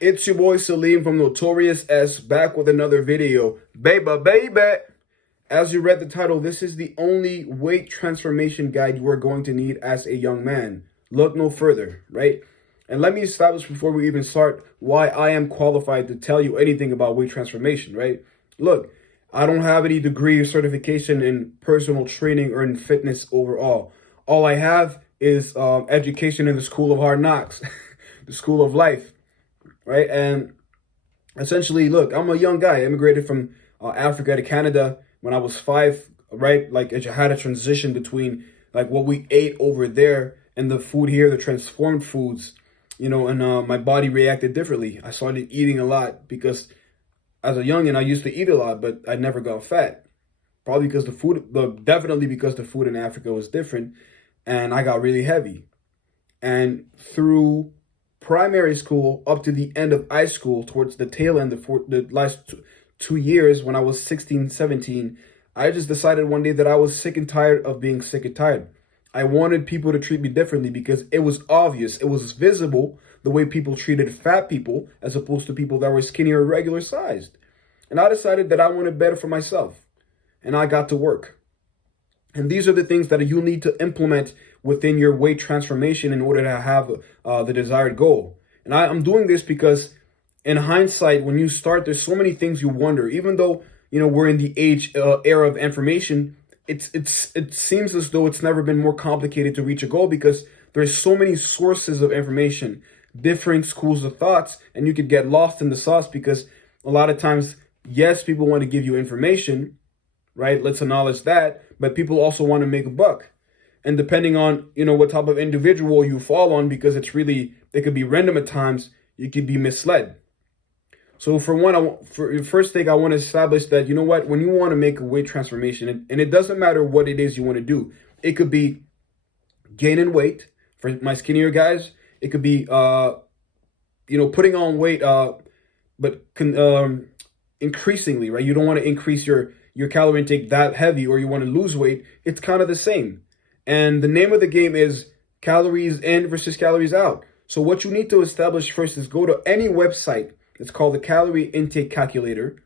It's your boy Salim from Notorious S back with another video. Baby. As you read the title, this is the only weight transformation guide you are going to need as a young man. Look no further, right? And let me establish before we even start why I am qualified to tell you anything about weight transformation, right? Look, I don't have any degree or certification in personal training or in fitness overall. All I have is education in the school of hard knocks, the school of life, right? And essentially, look, I'm a young guy. I immigrated from Africa to Canada when I was 5, right? Like, I had a transition between like what we ate over there and the food here, the transformed foods, and my body reacted differently. I started eating a lot because as a youngin, I used to eat a lot, but I never got fat. Probably because definitely because the food in Africa was different, and I got really heavy. And through primary school up to the end of high school, towards the tail end of the last 2 years when I was 16, 17, I just decided one day that I was sick and tired of being sick and tired. I wanted people to treat me differently because it was obvious, it was visible the way people treated fat people as opposed to people that were skinny or regular sized. And I decided that I wanted better for myself. And I got to work. And these are the things that you'll need to implement within your weight transformation in order to have the desired goal. And I'm doing this because in hindsight, when you start, there's so many things you wonder. Even though, we're in the era of information, it seems as though it's never been more complicated to reach a goal because there's so many sources of information, different schools of thoughts, and you could get lost in the sauce because a lot of times, yes, people want to give you information, right? Let's acknowledge that. But people also want to make a buck. And depending on, what type of individual you fall on, because it could be random at times, you could be misled. So for the first thing, I want to establish that, when you want to make a weight transformation, and it doesn't matter what it is you want to do. It could be gaining weight for my skinnier guys. It could be, putting on weight, but increasingly, right? You don't want to increase your calorie intake that heavy, or you want to lose weight. It's kind of the same. And the name of the game is calories in versus calories out. So what you need to establish first is go to any website. It's called the calorie intake calculator.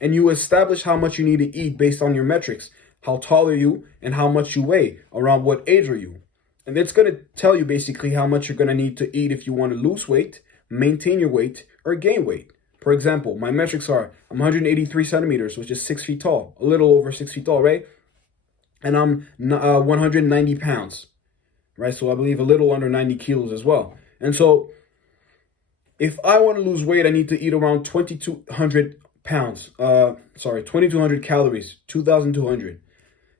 And you establish how much you need to eat based on your metrics. How tall are you and how much you weigh? Around what age are you? And it's going to tell you basically how much you're going to need to eat if you want to lose weight, maintain your weight, or gain weight. For example, my metrics are I'm 183 centimeters, which is 6 feet tall, a little over 6 feet tall, right? And I'm 190 pounds, right? So I believe a little under 90 kilos as well. And so if I want to lose weight, I need to eat around 2,200 pounds. 2,200 calories, 2,200.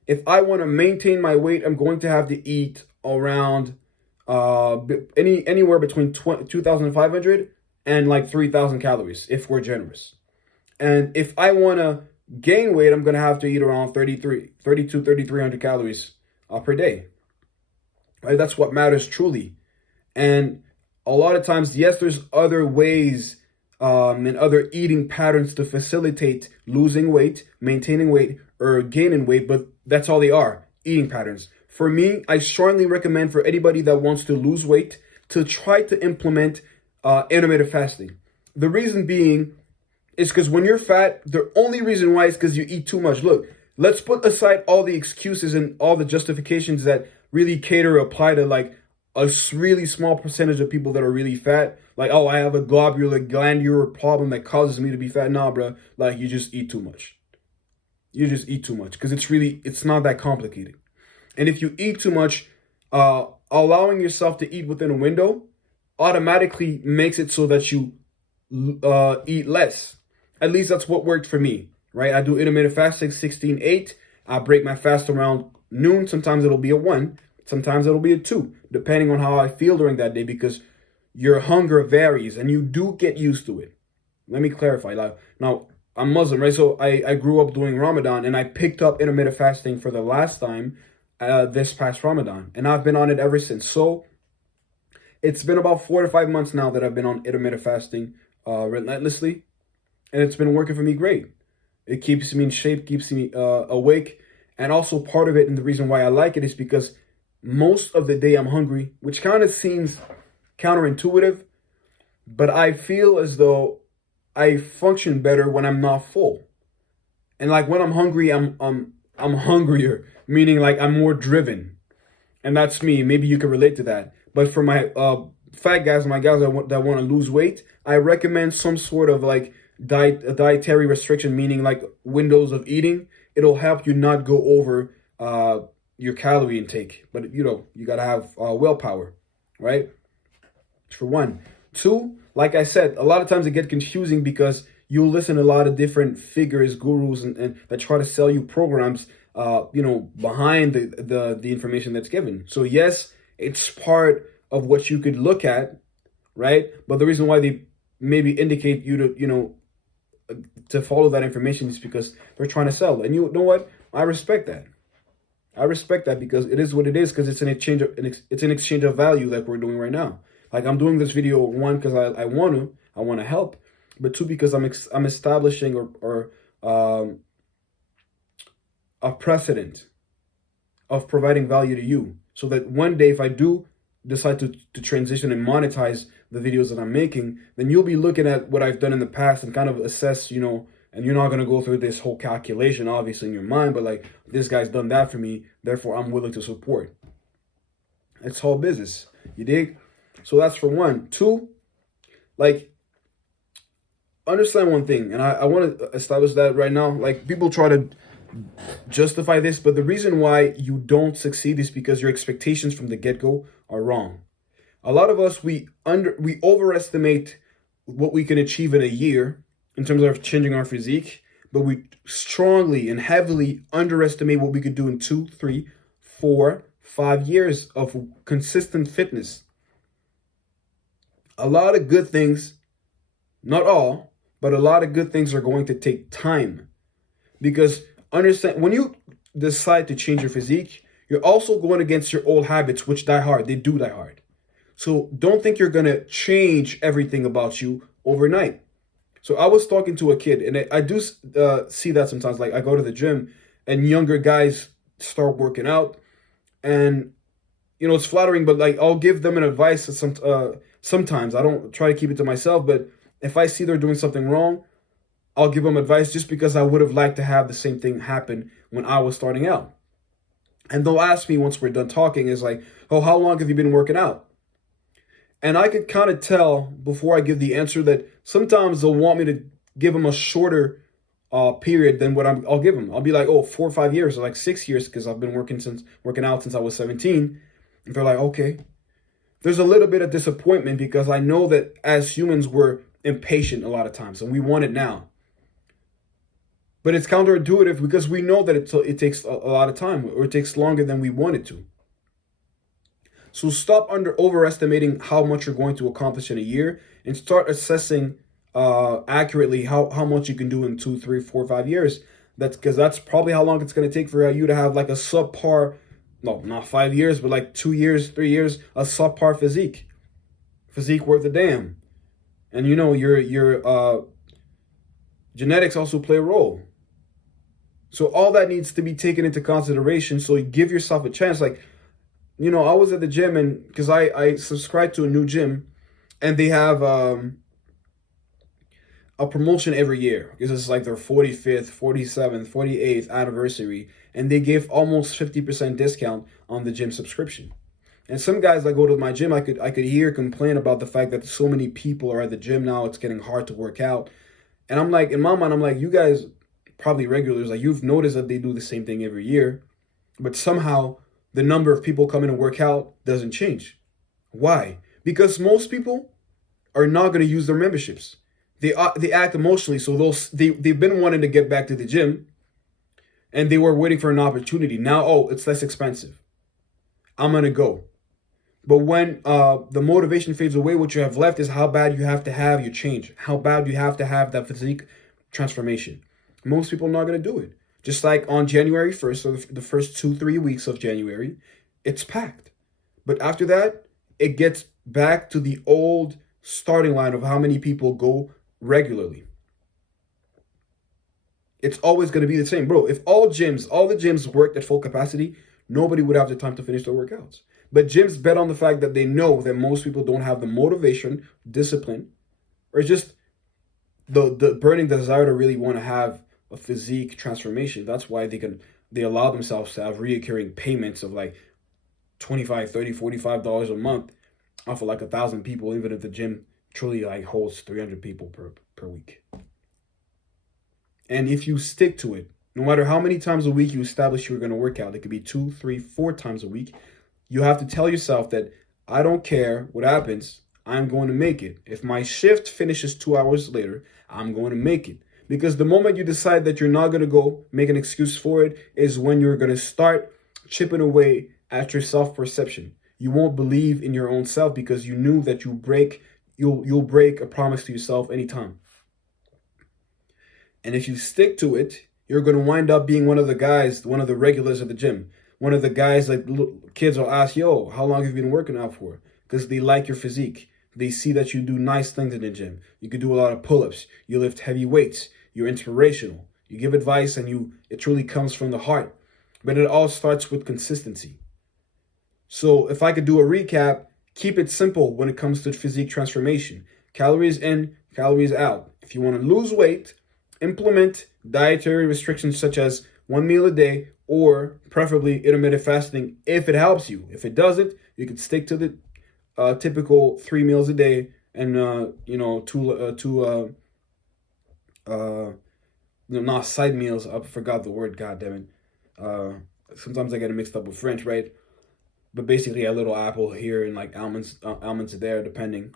If I want to maintain my weight, I'm going to have to eat around anywhere between 2,500 and like 3,000 calories if we're generous. And if I want to gain weight, I'm going to have to eat around 3,300 calories per day. Right? That's what matters truly. And a lot of times, yes, there's other ways and other eating patterns to facilitate losing weight, maintaining weight, or gaining weight, but that's all they are, eating patterns. For me, I strongly recommend for anybody that wants to lose weight to try to implement intermittent fasting. The reason being is because when you're fat, the only reason why is because you eat too much. Look, let's put aside all the excuses and all the justifications that really apply to like a really small percentage of people that are really fat. Like, oh, I have a glandular problem that causes me to be fat. Nah, bro. Like, you just eat too much. You just eat too much because it's not that complicated. And if you eat too much, allowing yourself to eat within a window automatically makes it so that you eat less. At least that's what worked for me, right? I do intermittent fasting 16-8. I break my fast around noon. Sometimes it'll be a 1. Sometimes it'll be a 2, depending on how I feel during that day because your hunger varies and you do get used to it. Let me clarify. Now, I'm Muslim, right? So I grew up doing Ramadan and I picked up intermittent fasting for the last time this past Ramadan. And I've been on it ever since. So it's been about 4 to 5 months now that I've been on intermittent fasting relentlessly. And it's been working for me great. It keeps me in shape, keeps me awake. And also part of it, and the reason why I like it is because most of the day I'm hungry, which kind of seems counterintuitive. but I feel as though I function better when I'm not full. And like when I'm hungry, I'm hungrier, meaning like I'm more driven. And that's me. Maybe you can relate to that. But for my fat guys, my guys that want to lose weight, I recommend some sort of like dietary restriction, meaning like windows of eating. It'll help you not go over your calorie intake. But you gotta have willpower, right? For one. Two, like I said, a lot of times it gets confusing because you listen to a lot of different figures, gurus, and that try to sell you programs, behind the information that's given. So yes, it's part of what you could look at, right? But the reason why they maybe indicate you to follow that information is because they're trying to sell. And you know what? I respect that. I respect that because it is what it is, because it's an exchange of value like we're doing right now. Like I'm doing this video, one, because I want to help, but two, because I'm establishing or a precedent of providing value to you, so that one day if I do decide to transition and monetize the videos that I'm making, then you'll be looking at what I've done in the past and kind of assess, and you're not going to go through this whole calculation, obviously, in your mind, but like, this guy's done that for me, therefore I'm willing to support. It's all business, you dig? So that's for one. Two, like, understand one thing, and I want to establish that right now. Like, people try to justify this, but the reason why you don't succeed is because your expectations from the get-go are wrong. A lot of us, we overestimate what we can achieve in a year in terms of changing our physique, but we strongly and heavily underestimate what we could do in 2, 3, 4, 5 years of consistent fitness. A lot of good things, not all, but a lot of good things are going to take time. Because understand, when you decide to change your physique, you're also going against your old habits, which die hard. They do die hard. So don't think you're going to change everything about you overnight. So I was talking to a kid, and I do see that sometimes. Like, I go to the gym, and younger guys start working out, and it's flattering, but like, I'll give them an advice sometimes. I don't try to keep it to myself, but if I see they're doing something wrong, I'll give them advice, just because I would have liked to have the same thing happen when I was starting out. And they'll ask me once we're done talking, is like, oh, how long have you been working out? And I could kind of tell before I give the answer that sometimes they'll want me to give them a shorter period than what I'll give them. I'll be like, oh, 4 or 5 years, or like 6 years, because I've been working out since I was 17. And they're like, okay. There's a little bit of disappointment, because I know that as humans, we're impatient a lot of times, and we want it now. But it's counterintuitive, because we know that it takes a lot of time, or it takes longer than we want it to. So stop overestimating how much you're going to accomplish in a year, and start assessing accurately how much you can do in 2, 3, 4, 5 years. That's probably how long it's going to take for you to have like a subpar, no, not 5 years, but like 2 years, 3 years, a subpar physique worth a damn. And your genetics also play a role. So all that needs to be taken into consideration. So you give yourself a chance. Like, I was at the gym, and because I subscribe to a new gym, and they have a promotion every year, because it's like their 45th, 47th, 48th anniversary, and they give almost 50% discount on the gym subscription. And some guys that go to my gym, I could hear complain about the fact that so many people are at the gym now, it's getting hard to work out. And I'm like, in my mind, I'm like, you guys probably regulars, like, you've noticed that they do the same thing every year, but somehow the number of people coming to work out doesn't change. Why? Because most people are not going to use their memberships. They act emotionally, so they've been wanting to get back to the gym, and they were waiting for an opportunity. Now, oh, it's less expensive, I'm going to go. But when the motivation fades away, what you have left is how bad you have to have your change, how bad you have to have that physique transformation. Most people are not going to do it. Just like on January 1st, so the first 2-3 weeks of January, it's packed. But after that, it gets back to the old starting line of how many people go regularly. It's always going to be the same. Bro, if all the gyms worked at full capacity, nobody would have the time to finish their workouts. But gyms bet on the fact that they know that most people don't have the motivation, discipline, or just the burning desire to really want to have a physique transformation. That's why they allow themselves to have reoccurring payments of like 25, 30, $45 a month off of like 1,000 people, even if the gym truly like holds 300 people per week. And if you stick to it, no matter how many times a week you establish you're going to work out, it could be 2, 3, 4 times a week, you have to tell yourself that I don't care what happens, I'm going to make it. If my shift finishes 2 hours later, I'm going to make it. Because the moment you decide that you're not going to go, make an excuse for it, is when you're going to start chipping away at your self-perception. You won't believe in your own self because you knew that you'll break a promise to yourself anytime. And if you stick to it, you're going to wind up being one of the guys, one of the regulars at the gym. One of the guys, like kids will ask, yo, how long have you been working out for? Because they like your physique. They see that you do nice things in the gym. You can do a lot of pull-ups. You lift heavy weights. You're inspirational. You give advice and it truly comes from the heart. But it all starts with consistency. So if I could do a recap, keep it simple when it comes to physique transformation. Calories in, calories out. If you want to lose weight, implement dietary restrictions such as 1 meal a day or preferably intermittent fasting if it helps you. If it doesn't, you can stick to the typical 3 meals a day and not side meals. I forgot the word. God damn it. Sometimes I get it mixed up with French, right? But basically a little apple here and like almonds there, depending.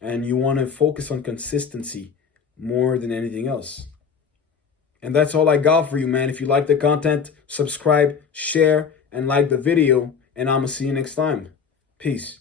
And you want to focus on consistency more than anything else. And that's all I got for you, man. If you like the content, subscribe, share, and like the video. And I'm going to see you next time. Peace.